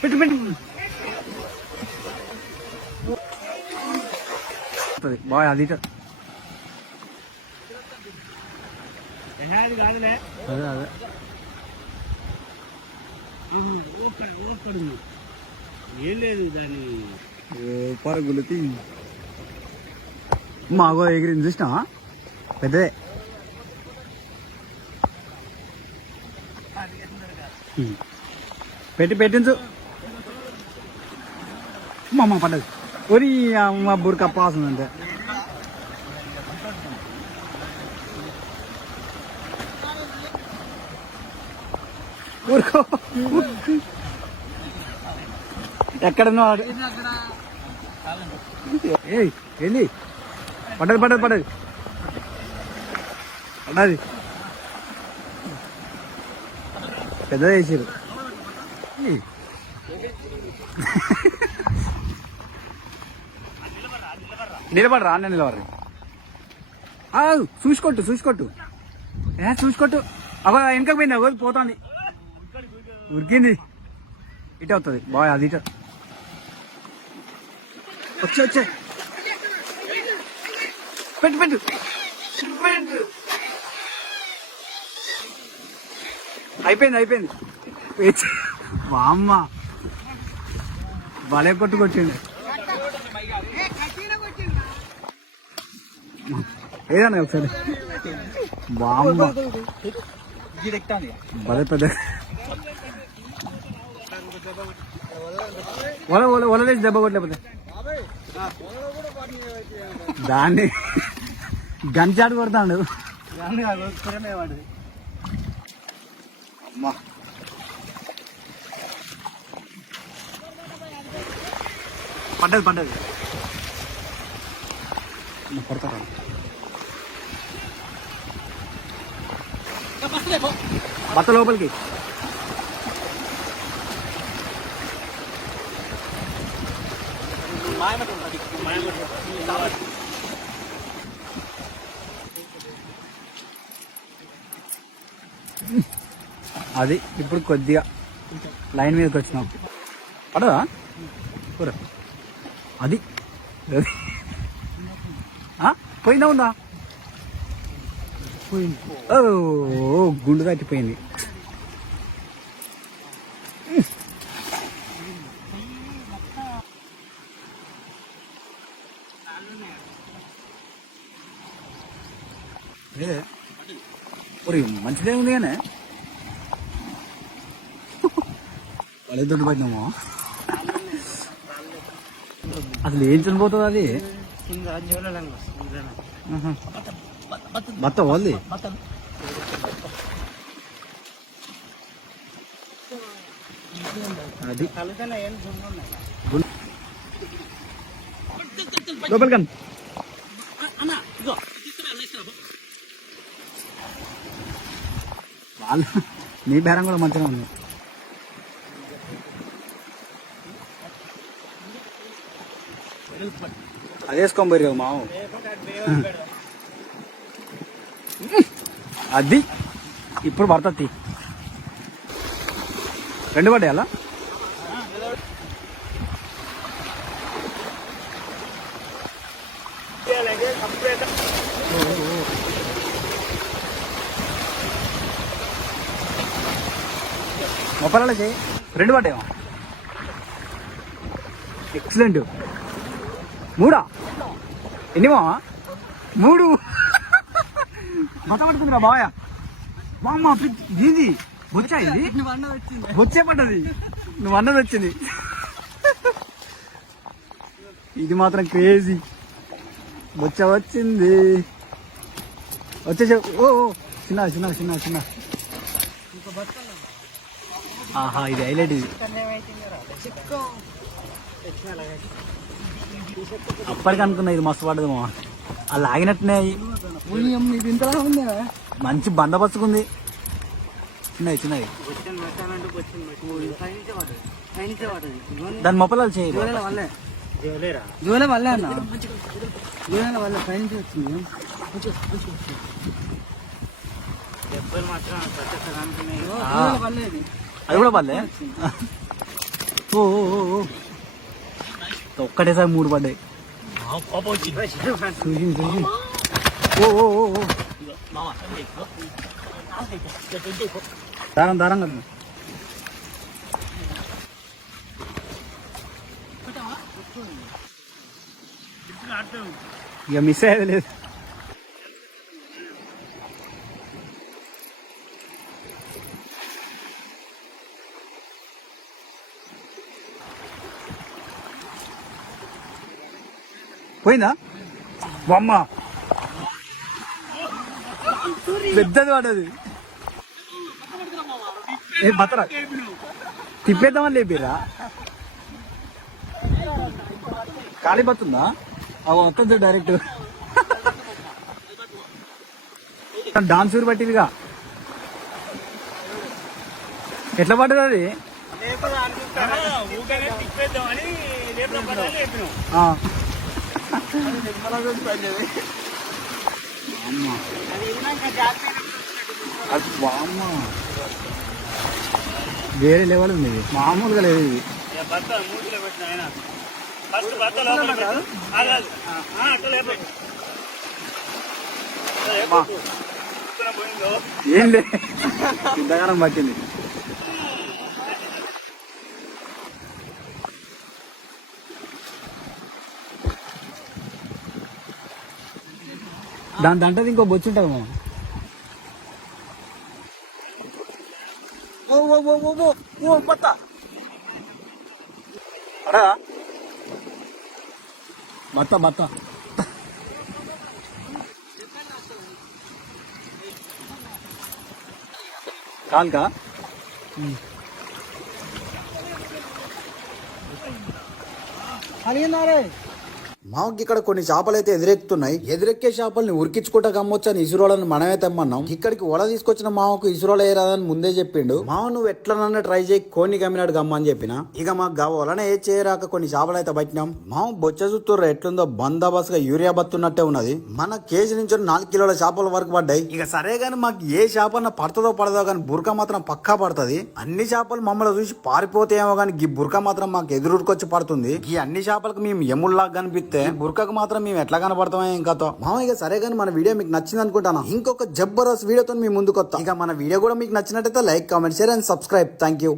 పెట్టు పెట్టు బాయ్ అది అదే అదే ఏం లేదు దాన్ని పరుగులతి మాగో ఎగిరింది చూసినా పెద్దదే పెట్టించు మా అమ్మ పడ్డది ఒరి అమ్మ బురక పాసిందంటే ఊరుకో ఎక్కడన్నా ఏంది పడ్డది పడ్డది పెద్దది వేసారు నిలబడరా అన్న నిలబడరు చూసుకోట్టు చూసుకోట్టు అవ వెనక పోయింది అవ పోతుంది ఉరికింది ఇటు అవుతుంది బాయ్ అది ఇటు వచ్చే పెట్టు అయిపోయింది అమ్మ భలే కొట్టిండు ఏదన్నా ఒకసారి బామ్మ భలే పెద్ద వలలేసి దెబ్బ కొట్టలేకపోతే దాన్ని గంచాడు కొడతాడు అమ్మా పడ్డది కొడతాడు బత్త లోపలికి అది ఇప్పుడు కొద్దిగా లైన్ మీదకి వచ్చినాం పడదా కూర అది పోయిందా ఉందా ఓ గుండు తట్టిపోయింది మంచిదే ఉంది కానీ వాళ్ళే దొడ్డు పడినాము అసలు ఏం చనిపోతుంది అది బత్త వాళ్ళది అది లోపలికి వాళ్ళు నీ బేరం కూడా మంచిగా ఉంది అది వేసుకోని పోయి మావు అది ఇప్పుడు పడుతుంది రెండు పడ్డాయి అలా మొక్కలలో చేయి రెండు పడ్డాయేమో ఎక్సలెంట్ మూడా ఎన్ని మావా మూడు మొత్తం పడుతుందిరా బావయ్య మామ దీది బొచ్చా ఇది బొచ్చే పడ్డది నువ్వు అన్నది వచ్చింది ఇది మాత్రం క్రేజీ బొచ్చ వచ్చింది వచ్చేసే ఓ చిన్న ఆహా ఇది హైలైట్ ఇది అప్పటికి అనుకున్నా ఇది మస్తు పడ్డది మా అలా ఆగినట్టునే ఇది ఇంతలా ఉంది మంచి బందబస్తుకుంది చిన్నది దాని మొప్పలాలు చేయాలి జూలై వల్లే అన్న జూలై వల్ల పైనుంచి వచ్చింది అది కూడా పల్లె ఓ ఓ, ఓ, ఓ. ఒక్కటేసారి 3 పడ్డాయి. చూసి చూసి. ఓ ఓ ఓ ఓ. దారం దారం కదా. ఇక మిస్ అయ్యేది లేదు. పోయిందా బొమ్మ పెద్దది పడ్డది. ఏ బతరా తిప్పేద్దామని లేపిరా. ఖాళీ బతుందా అవి వస్తుంది డైరెక్ట్. డాన్స్ ఊరు పట్టిదిగా. ఎట్లా పడ్డది అది? ఆ. అది వామ్మ వేరే లెవెల్ ఉంది ఇది, మామూలుగా లేదు ఇది. ఏం లేదు ఇంతగానం పట్టింది. దాని దంటది ఇంకో బొచ్చు ఉంటుంది మా. ఓ ఓ ఓ ఓ ఓ ఓ బత్త అడా బత్త బత్త కాల్కా. అడిగినారే మాకు ఇక్కడ కొన్ని చేపలు అయితే ఎదురెక్కుతున్నాయి. ఎదురెక్కే చేపల్ని ఉరికించుకుంటా గమ్మొచ్చని ఇసురోళ్ళని మనమే తెమ్మన్నాం. ఇక్కడికి వల తీసుకొచ్చిన మామకు ఇసురోలు వేయరాదని ముందే చెప్పిండు. మామ నువ్వు ఎట్లనన్నా ట్రై చేయి, కోని గమ్మినాడు గమ్మని చెప్పిన. ఇక మాకు వలన ఏ చేయరాక కొన్ని చేపలు అయితే పట్టినాం. మామ బొచ్చ చూస్తుర్రు ఎట్లుందో బందోబస్తుగా యూరియా బతున్నట్టే ఉన్నది. మన కేజీ నుంచి 4 కిలోల చేపల వరకు పడ్డాయి. ఇక సరే గాని మాకు ఏ చేపన్న పడుతుందో పడదో కానీ బురక మాత్రం పక్కా పడుతుంది. అన్ని చేపలు మమ్మల్ని చూసి పారిపోతేమో కానీ ఈ బురక మాత్రం మాకు ఎదురుకొచ్చి పడుతుంది. ఈ అన్ని చేపలకు మేము ఎముల్లాగా కనిపిస్తే బుర్కకు మాత్రం మేము ఎట్లా కనపడతామో ఇంకాతో మామయ్య. సరే కానీ మన వీడియో మీకు నచ్చింది అనుకుంటాను. ఇంకొక జబర్దస్త్ వీడియోతో మీ ముందుకు వస్తాం. ఇక మన వీడియో కూడా మీకు నచ్చినట్టయితే like, comment, share and subscribe. Thank you.